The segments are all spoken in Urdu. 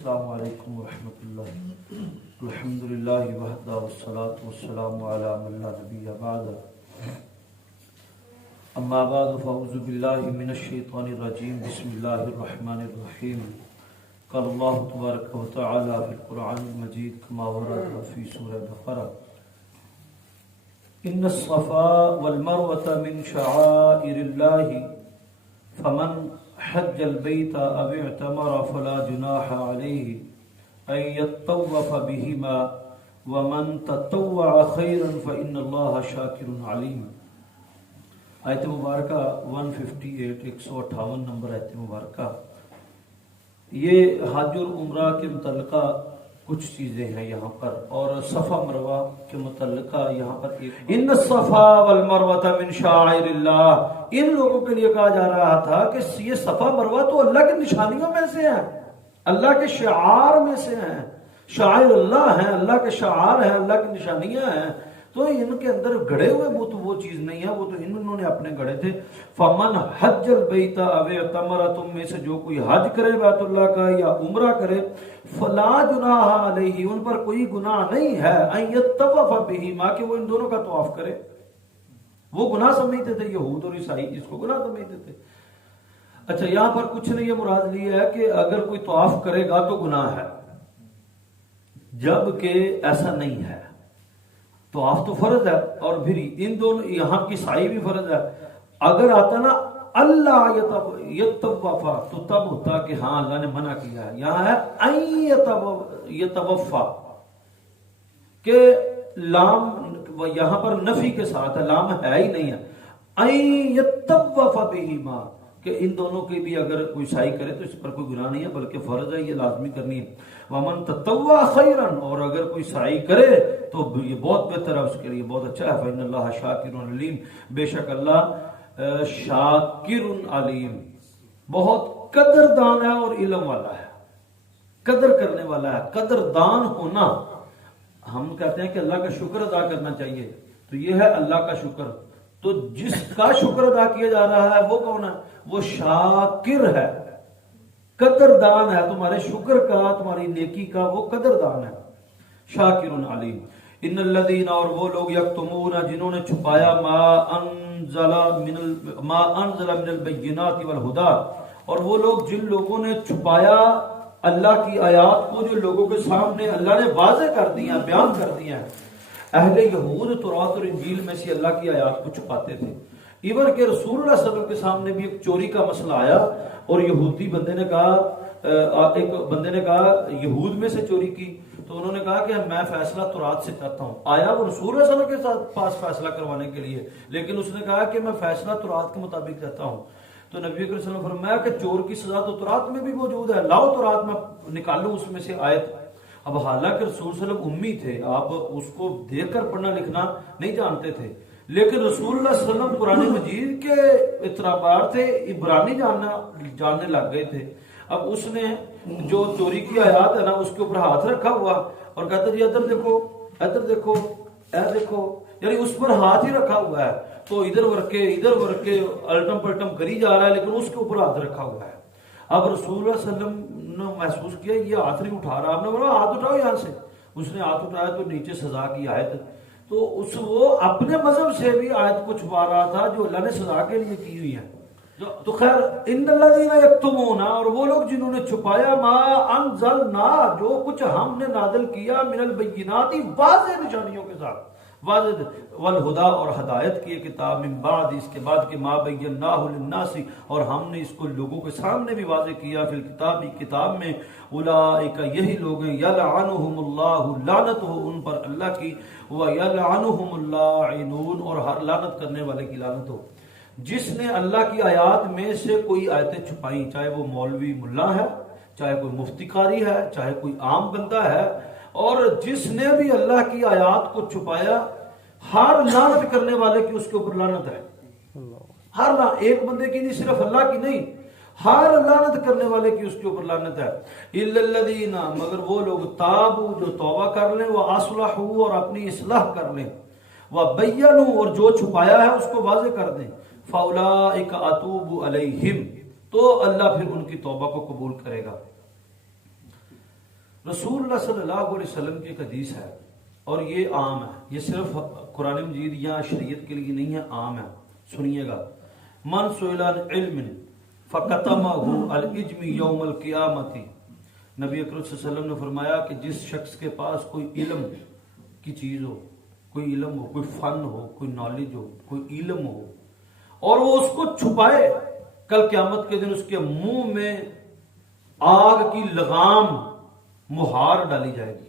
السلام علیکم ورحمۃ اللہ الحمدللہ وحدہ والصلاة والسلام علی من لا نبی بعد اما بعد فاعوذ باللہ من الشیطان الرجیم بسم اللہ الرحمن الرحیم قال اللہ تبارک و تعالی فی القرآن المجید کما ورد فی سورہ بقرہ ان الصفا والمروة من شعائر اللہ فمن حج البيت أو اعتمر فلا جناح عليه أن يطوف بهما ومن تطوع خيرا فإن الله شاكر عليم. آیت مبارکہ 158 158 نمبر آیت مبارکہ، یہ حج اور عمرہ کے متعلقہ کچھ چیزیں ہیں یہاں پر، اور صفا مروہ کے متعلقہ یہاں پر ان الصفا والمروہ من شعائر اللہ، ان لوگوں کے لیے کہا جا رہا تھا کہ یہ صفا مروہ تو اللہ کی نشانیوں میں سے ہیں، اللہ کے شعار میں سے ہیں، شعائر اللہ ہیں، اللہ کے شعار ہیں، اللہ کی نشانیاں ہیں، تو ان کے اندر گڑے ہوئے وہ چیز نہیں ہے، وہ تو انہوں نے اپنے گڑے تھے. فمن حج البیت او اعتمر، تم میں سے جو کوئی حج کرے بیت اللہ کا یا عمرہ کرے، فلا جناح علیہ، ان پر کوئی گناہ نہیں ہے، ان یطوف بہما، کہ وہ ان دونوں کا طواف کرے. وہ گناہ سمجھتے تھے یہود اور عیسائی، اس کو گناہ سمجھتے تھے. اچھا، یہاں پر کچھ نے یہ مراد لی ہے کہ اگر کوئی طواف کرے گا تو گناہ ہے، جبکہ ایسا نہیں ہے. طواف تو فرض ہے، اور پھر ان دونوں یہاں کی سعی بھی فرض ہے. اگر آتا نا اللہ یتوفا تو تب ہوتا کہ ہاں اللہ نے منع کیا ہے. یہاں ہے یتوفا کہ لام یہاں پر نفی کے ساتھ ہے، لام ہے ہی نہیں ہے. یتوفا بہما، کہ ان دونوں کی بھی اگر کوئی سعی کرے تو اس پر کوئی گناہ نہیں ہے، بلکہ فرض ہے، یہ لازمی کرنی ہے. ومن تطوع خیرا، اور اگر کوئی سعی کرے تو یہ بہت بہتر ہے، اس کے لیے بہت اچھا ہے. فإن اللہ شاکر علیم، بے شک اللہ شاکر علیم، بہت قدردان ہے اور علم والا ہے، قدر کرنے والا ہے. قدردان ہونا، ہم کہتے ہیں کہ اللہ کا شکر ادا کرنا چاہیے، تو یہ ہے اللہ کا شکر. تو جس کا شکر ادا کیا جا رہا ہے وہ کون ہے؟ وہ شاکر ہے، قدردان ہے، تمہارے شکر کا، تمہاری نیکی کا وہ قدردان ہے. شاکر علیم. ان الذین، اور وہ لوگ، یکتمون، جنہوں نے چھپایا، ما انزل من البینات والہدی، اور وہ لوگ جن لوگوں نے چھپایا اللہ کی آیات کو، جو لوگوں کے سامنے اللہ نے واضح کر دیا، بیان کر دیا ہے. اہل یہود تورات اور انجیل میں سے اللہ کی آیات کو چھپاتے تھے. ایون کہ رسول اللہ صلی اللہ علیہ وسلم کے سامنے بھی ایک چوری کا مسئلہ آیا، اور یہودی بندے نے کہا، ایک بندے نے کہا یہود میں سے چوری کی، تو انہوں نے کہا کہ میں فیصلہ تورات سے چاہتا ہوں. آیا وہ رسول اللہ صلی اللہ علیہ وسلم کے پاس فیصلہ کروانے کے لیے، لیکن اس نے کہا کہ میں فیصلہ تورات کے مطابق چاہتا ہوں. تو نبی کریم صلی اللہ علیہ وسلم نے فرمایا کہ چور کی سزا تو تورات میں بھی موجود ہے، لاؤ تورات میں نکالو اس میں سے آیت. اب حالانکہ رسول صلی اللہ علیہ وسلم امی تھے، آپ اس کو دیکھ کر پڑھنا لکھنا نہیں جانتے تھے، لیکن رسول اللہ صلی اللہ علیہ وسلم قرآن مجید کے اطرابار تھے، عبرانی جاننے لگ گئے تھے. اب اس نے جو چوری کی آیات ہے نا، اس کے اوپر ہاتھ رکھا ہوا اور کہتا جی ادھر دیکھو، ادھر دیکھو، اے دیکھو، یعنی اس پر ہاتھ ہی رکھا ہوا ہے. تو ادھر ورکے الٹم پلٹم کری جا رہا ہے، لیکن اس کے اوپر ہاتھ رکھا ہوا ہے. اب رسول اللہ صلی اللہ علیہ وسلم نے محسوس کیا یہ ہاتھ نہیں اٹھا رہا، آپ نے بولا ہاتھ اٹھاؤ یہاں سے. اس نے ہاتھ اٹھایا تو نیچے سزا کی آیت، تو وہ اپنے مذہب سے بھی آیت کو چھپا رہا تھا جو اللہ نے سزا کے لیے کی ہوئی ہے. تو خیر، ان الذین یکتمون، اور وہ لوگ جنہوں نے چھپایا، ما انزلنا، جو کچھ ہم نے نازل کیا، من البینات، واضح نشانیوں کے ساتھ، واضح، والہدی، اور ہدایت کی کتاب، من بعد، اس کے بعد کہ ما بیناہ للناس، اور ہم نے اس کو لوگوں کے سامنے بھی واضح کیا، فی الکتاب، کتاب میں، اولئک، یہی لوگ ہیں، یلعنہم اللہ، لعنت ہو ان پر اللہ کی، ویلعنہم اللاعنون، اور ہر لعنت کرنے والے کی لعنت ہو. جس نے اللہ کی آیات میں سے کوئی آیتیں چھپائیں، چاہے وہ مولوی ملا ہے، چاہے کوئی مفتی قاری ہے، چاہے کوئی عام بندہ ہے، اور جس نے بھی اللہ کی آیات کو چھپایا، ہر لعنت کرنے والے کی اس کے اوپر لعنت ہے. ہر ایک بندے کی نہیں، صرف اللہ کی نہیں، ہر لعنت کرنے والے کی اس کے اوپر لعنت ہے. الا الذین، مگر وہ لوگ، تابوا، جو توبہ کر لیں، واصلحوا، اور اپنی اصلاح کر لیں، وبینوا، اور جو چھپایا ہے اس کو واضح کر دیں، فاولئک اتوب علیہم، تو اللہ پھر ان کی توبہ کو قبول کرے گا. رسول اللہ صلی اللہ علیہ وسلم کی ایک حدیث ہے اور یہ عام ہے، یہ صرف قرآن مجید یا شریعت کے لیے نہیں ہے، عام ہے، سنیے گا۔ من سئل عن علم فکتمہ العجم یوم القیامت، نبی اکرم صلی اللہ علیہ وسلم نے فرمایا کہ جس شخص کے پاس کوئی علم کی چیز ہو، کوئی علم ہو، کوئی فن ہو، کوئی نالج ہو، کوئی علم ہو، اور وہ اس کو چھپائے، کل قیامت کے دن اس کے منہ میں آگ کی لگام مہار ڈالی جائے گی،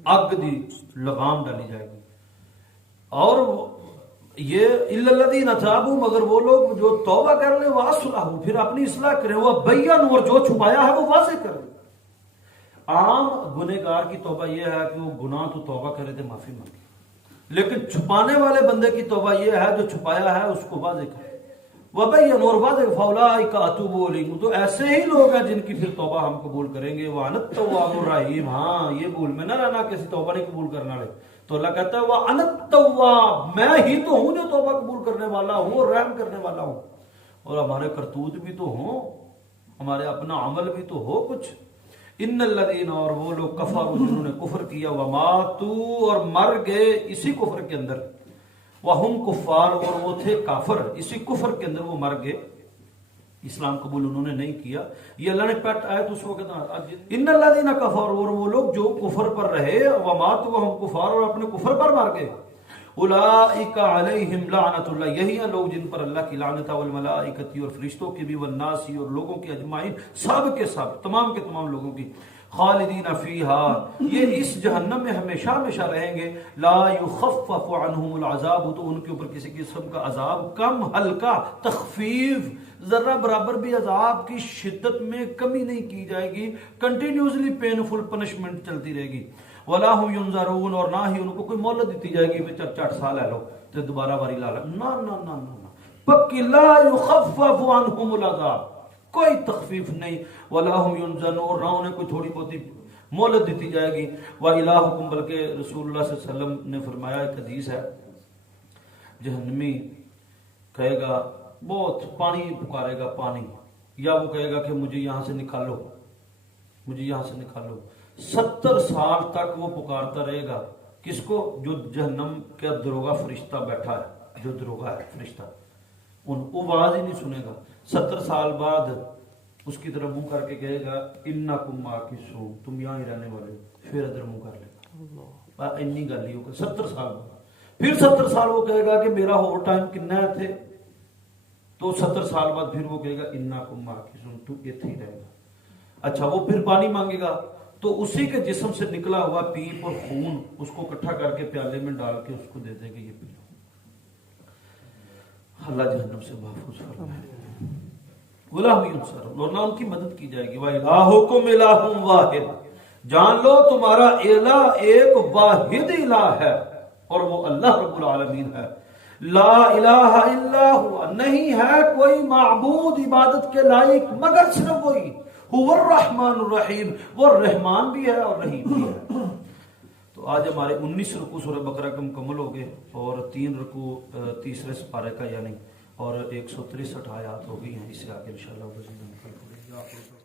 آگ دی لگام ڈالی جائے گی۔ اور یہ الا الذین تابوا، مگر وہ لوگ جو توبہ کر لیں، واصلحوا، پھر اپنی اصلاح کریں، وہ بینوا، اور جو چھپایا ہے وہ واضح کریں۔ عام گنہگار کی توبہ یہ ہے کہ وہ گناہ تو توبہ کرے تھے، معافی مانگے، لیکن چھپانے والے بندے کی توبہ یہ ہے جو چھپایا ہے اس کو واضح کرے، وبین، اور واضح، فاولئک اتوب علیہم، تو ایسے ہی لوگ ہیں جن کی پھر توبہ ہم قبول کریں گے، وانا التواب الرحیم۔ ہاں یہ بھول میں نہ رہنا کسی توبہ نہیں قبول کرنے والے، تو اللہ کہتا ہے وانا التواب، میں ہی تو ہوں جو توبہ قبول کرنے والا ہوں اور رحم کرنے والا ہوں، اور ہمارے کرتوت بھی تو ہوں، ہمارے اپنا عمل بھی تو ہو کچھ۔ ان الذین، اور وہ لوگ کفروا، جنہوں نے کفر کیا، وماتوا، اور مر گئے اسی کفر کے اندر، وہم کفار، اور وہ تھے کافر، اسی کفر کے اندر وہ مر گئے، اسلام قبول انہوں نے نہیں کیا۔ یہ اللہ نے پیٹ آیت اس وقت، ان الذین کفروا، اور وہ لوگ جو کفر پر رہے، وماتوا وہم کفار، اور اپنے کفر پر مر گئے، اولئک علیہم لعنت اللہ، یہی ہیں لوگ جن پر اللہ کی لعنت ہے، والملائکۃ، اور فرشتوں کی بھی، والناس، اور لوگوں کی اجمعین، سب کے سب، تمام کے تمام لوگوں کی، خالدین فیہا، یہ اس جہنم میں ہمیشہ ہمیشہ رہیں گے، لا یخفف عنہم العذاب، تو ان کے اوپر کسی قسم کا عذاب کم، ہلکا، تخفیف، ذرہ برابر بھی عذاب کی شدت میں کمی نہیں کی جائے گی، کنٹینیوسلی پینفل پنشمنٹ چلتی رہے گی، ولا هم ينظرون، اور نہ ہی ان کو کوئی مہلت دیتی جائے گی، چٹ چٹ سال لے لو تو دوبارہ باری لا لو، نہ نہ نہ نہ، پکی لا یخفف عنہم العذاب، کوئی تخفیف نہیں، ولا هم ينظرون، اور نہ انہیں کوئی تھوڑی بہت مہلت دیتی جائے گی، والہکم، بلکہ رسول اللہ صلی اللہ علیہ وسلم نے فرمایا، ایک حدیث ہے، جہنمی کہے گا، بہت پانی پکارے گا، پانی، یا وہ کہے گا کہ مجھے یہاں سے نکالو، مجھے یہاں سے نکالو، 70 سال تک وہ پکارتا رہے گا، کس کو؟ جو جہنم کا دروغہ فرشتہ بیٹھا ہے، جو دروغہ ہے فرشتہ، وہ آواز ہی نہیں سنے گا، 70 سال بعد اس کی طرف منہ کر کے کہے گا انکم ماکثون، تم یہاں ہی رہنے والے، پھر ادھر منہ کر لے گا، اتنی گل ہی ہوگا 70 سال بعد، پھر 70 سال وہ کہے گا کہ میرا اور ٹائم کتنا تھے، تو 70 سال بعد پھر وہ کہے گا انکم ماکثون، تو اتنے ہی رہے گا۔ اچھا وہ پھر پانی مانگے گا، تو اسی کے جسم سے نکلا ہوا پیپ اور خون اس کو اکٹھا کر کے پیالے میں ڈال کے اس کو دے دے گا، یہ پی لو۔ اللہ جہنم سے محفوظ فرمائے، ولا هم ينصرون، اور نہ ان کی مدد کی جائے گی، وَإِلَٰهُكُمْ إِلَٰهٌ وَاحِدٌ، جان لو تمہارا الہ ایک واحد الہ ہے، اور وہ اللہ رب العالمین ہے، لا الہ الا ہوا، نہیں ہے کوئی معبود عبادت کے لائق مگر صرف وہی، هو الرحمن الرحیم، وہ رحمان بھی ہے اور رحیم بھی ہے۔ تو آج ہمارے 19 رکوع سورہ بقرہ کے مکمل ہو گئے، اور 3 رکوع تیسرے سپارے کا یعنی، اور 163 آیات ہو گئی ہیں، اس سے آگے انشاءاللہ